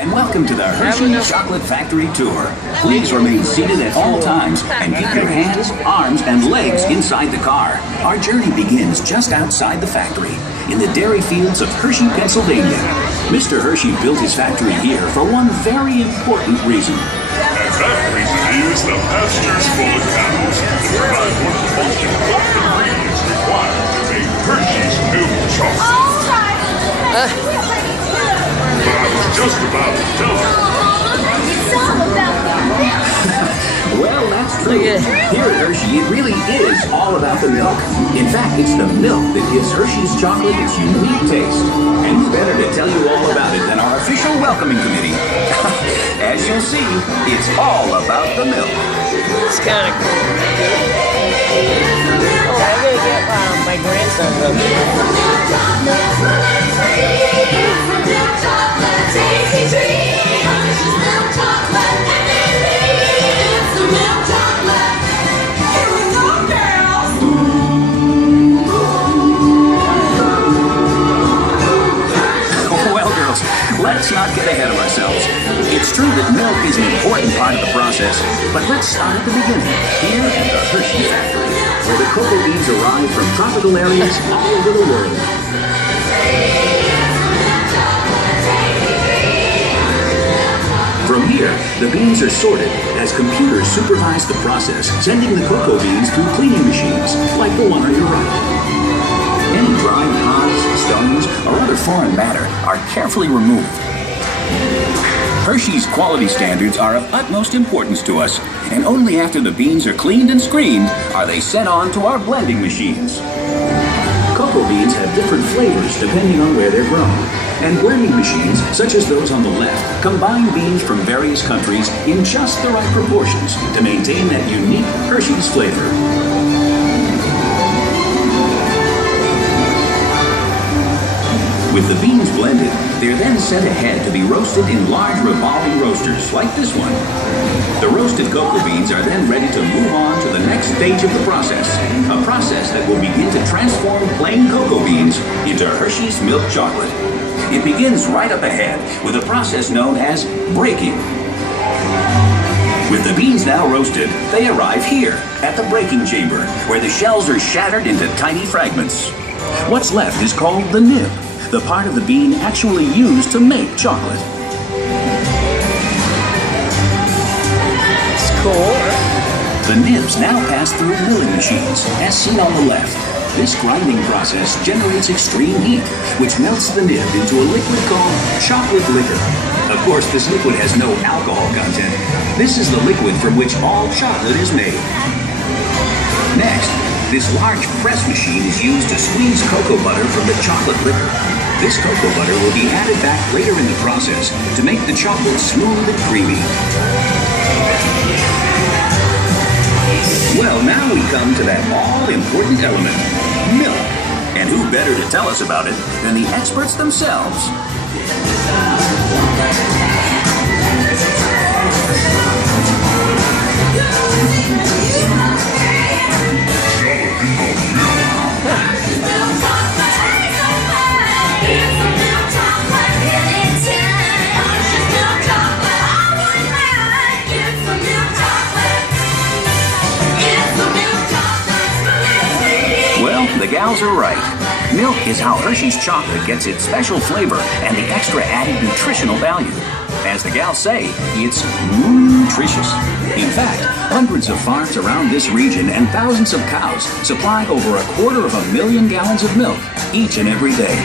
and welcome to the Hershey Chocolate Factory Tour. Please remain seated at all times and keep your hands, arms, and legs inside the car. Our journey begins just outside the factory, in the dairy fields of Hershey, Pennsylvania. Mr. Hershey built his factory here for one very important reason. And that reason is the pasture's full of cows to provide one of the most important ingredients required to make Hershey's milk chocolate. But I was just about to tell you. It's all about the milk. Well, that's true. Here at Hershey, it really is all about the milk. In fact, it's the milk that gives Hershey's chocolate its unique taste. And who better to tell you all about it than our official welcoming committee? As you'll see, it's all about the milk. It's kind of cool. Oh, I'm going to get my grandson up. Let's not get ahead of ourselves. It's true that milk is an important part of the process, but let's start at the beginning, here at the Hershey factory, where the cocoa beans arrive from tropical areas all over the world. From here, the beans are sorted as computers supervise the process, sending the cocoa beans through cleaning machines, like the one on your right. Any dry pods, stones, or other foreign matter are carefully removed. Hershey's quality standards are of utmost importance to us, and only after the beans are cleaned and screened are they sent on to our blending machines. Cocoa beans have different flavors depending on where they're grown, and blending machines, such as those on the left, combine beans from various countries in just the right proportions to maintain that unique Hershey's flavor. With the beans blended, they're then sent ahead to be roasted in large revolving roasters like this one. The roasted cocoa beans are then ready to move on to the next stage of the process, a process that will begin to transform plain cocoa beans into Hershey's milk chocolate. It begins right up ahead with a process known as breaking. With the beans now roasted, they arrive here at the breaking chamber, where the shells are shattered into tiny fragments. What's left is called the nib, the part of the bean actually used to make chocolate. It's cool. The nibs now pass through milling machines, as seen on the left. This grinding process generates extreme heat, which melts the nib into a liquid called chocolate liquor. Of course, this liquid has no alcohol content. This is the liquid from which all chocolate is made. Next, this large press machine is used to squeeze cocoa butter from the chocolate liquor. This cocoa butter will be added back later in the process to make the chocolate smooth and creamy. Well, now we come to that all-important element, milk. And who better to tell us about it than the experts themselves? The gals are right. Milk is how Hershey's chocolate gets its special flavor and the extra added nutritional value. As the gals say, it's nutritious. In fact, hundreds of farms around this region and thousands of cows supply over 250,000 gallons of milk each and every day.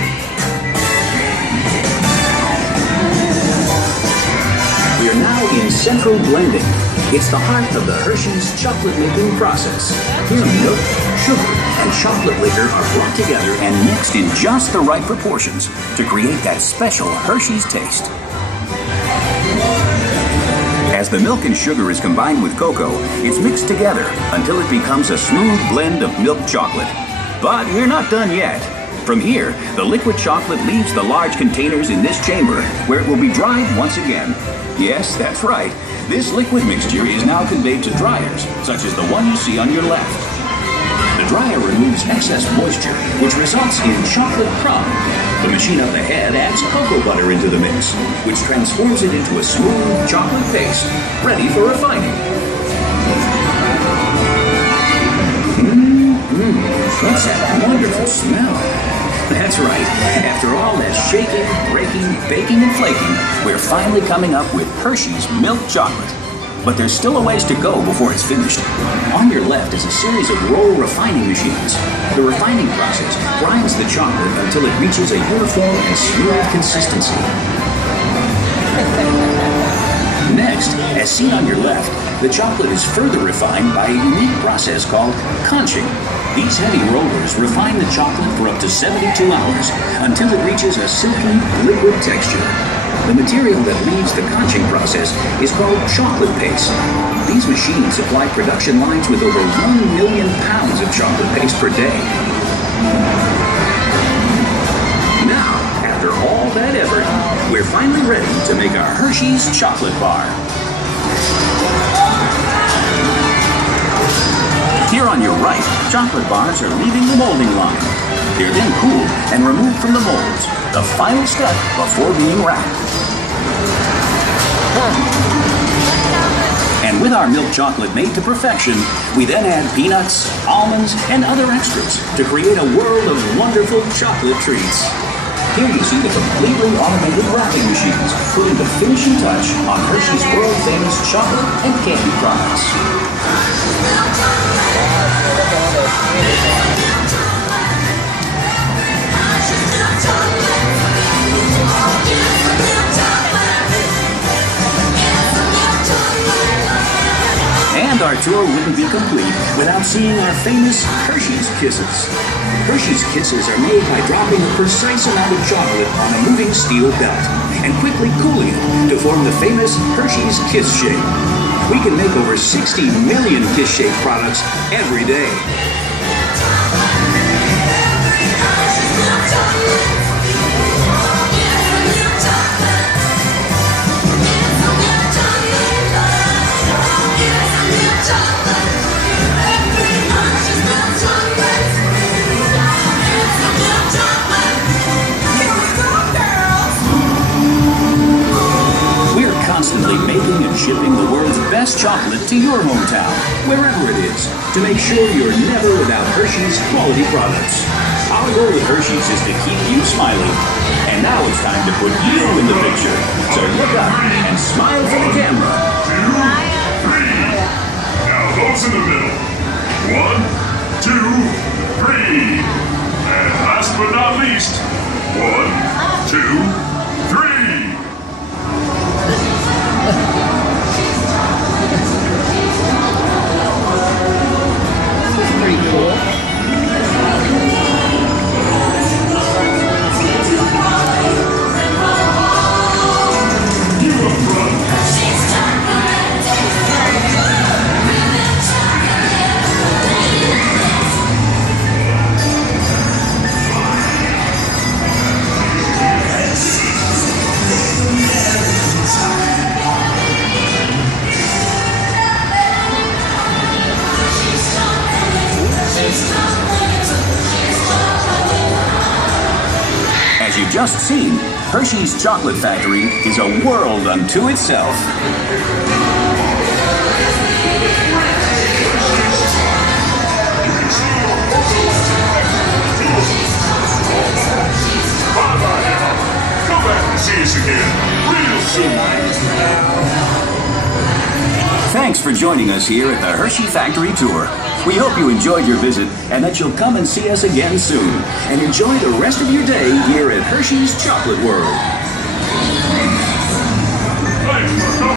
We are now in central blending. It's the heart of the Hershey's chocolate making process. Here, milk, sugar, and chocolate liquor are brought together and mixed in just the right proportions to create that special Hershey's taste. As the milk and sugar is combined with cocoa, it's mixed together until it becomes a smooth blend of milk chocolate. But we're not done yet. From here, the liquid chocolate leaves the large containers in this chamber, where it will be dried once again. Yes, that's right. This liquid mixture is now conveyed to dryers, such as the one you see on your left. The dryer removes excess moisture, which results in chocolate crumb. The machine up ahead adds cocoa butter into the mix, which transforms it into a smooth chocolate paste, ready for refining. What's that wonderful smell? That's right. After all that shaking, breaking, baking, and flaking, we're finally coming up with Hershey's milk chocolate. But there's still a ways to go before it's finished. On your left is a series of roll refining machines. The refining process grinds the chocolate until it reaches a uniform and smooth consistency. Next, as seen on your left, the chocolate is further refined by a unique process called conching. These heavy rollers refine the chocolate for up to 72 hours until it reaches a silky, liquid texture. The material that leaves the conching process is called chocolate paste. These machines supply production lines with over 1 million pounds of chocolate paste per day. Now, after all that effort, we're finally ready to make our Hershey's chocolate bar. Here on your right, chocolate bars are leaving the molding line. They're then cooled and removed from the molds, the final step before being wrapped. And with our milk chocolate made to perfection, we then add peanuts, almonds, and other extras to create a world of wonderful chocolate treats. Here you see the completely automated wrapping machines putting the finishing touch on Hershey's world-famous chocolate and candy products. And our tour wouldn't be complete without seeing our famous Hershey's Kisses. Hershey's Kisses are made by dropping a precise amount of chocolate on a moving steel belt and quickly cooling it to form the famous Hershey's Kiss Shape. We can make over 60 million Kiss Shape products every day. Constantly making and shipping the world's best chocolate to your hometown, wherever it is, to make sure you're never without Hershey's quality products. Our goal at Hershey's is to keep you smiling. And now it's time to put you in the picture. So look up and smile for the camera. 2, 3. Now those in the middle. 1, 2, 3. And last but not least, 1, 2, 3. Pretty cool. As you've just seen, Hershey's Chocolate Factory is a world unto itself. Bye-bye now. Come back and see us again real soon. Thanks for joining us here at the Hershey Factory Tour. We hope you enjoyed your visit and that you'll come and see us again soon. And enjoy the rest of your day here at Hershey's Chocolate World.